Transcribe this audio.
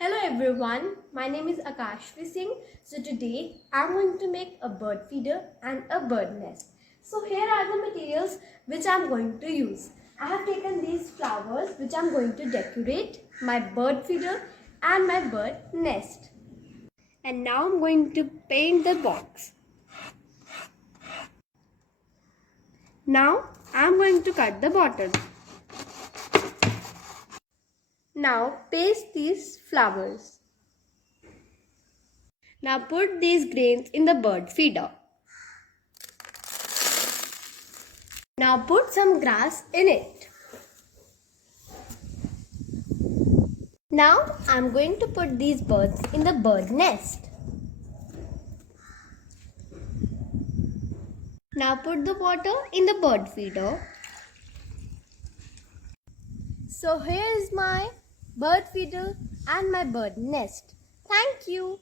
Hello everyone, my name is Aakashvi Singh. So today I'm going to make a bird feeder and a bird nest. So here are the materials which I'm going to use. I have taken these flowers which I'm going to decorate my bird feeder and my bird nest. And now I'm going to paint the box. Now I'm going to cut the bottom. Now paste these flowers. Now put these grains in the bird feeder. Now put some grass in it. Now I'm going to put these birds in the bird nest. Now put the water in the bird feeder. So here is my bird feeder and my bird nest. Thank you.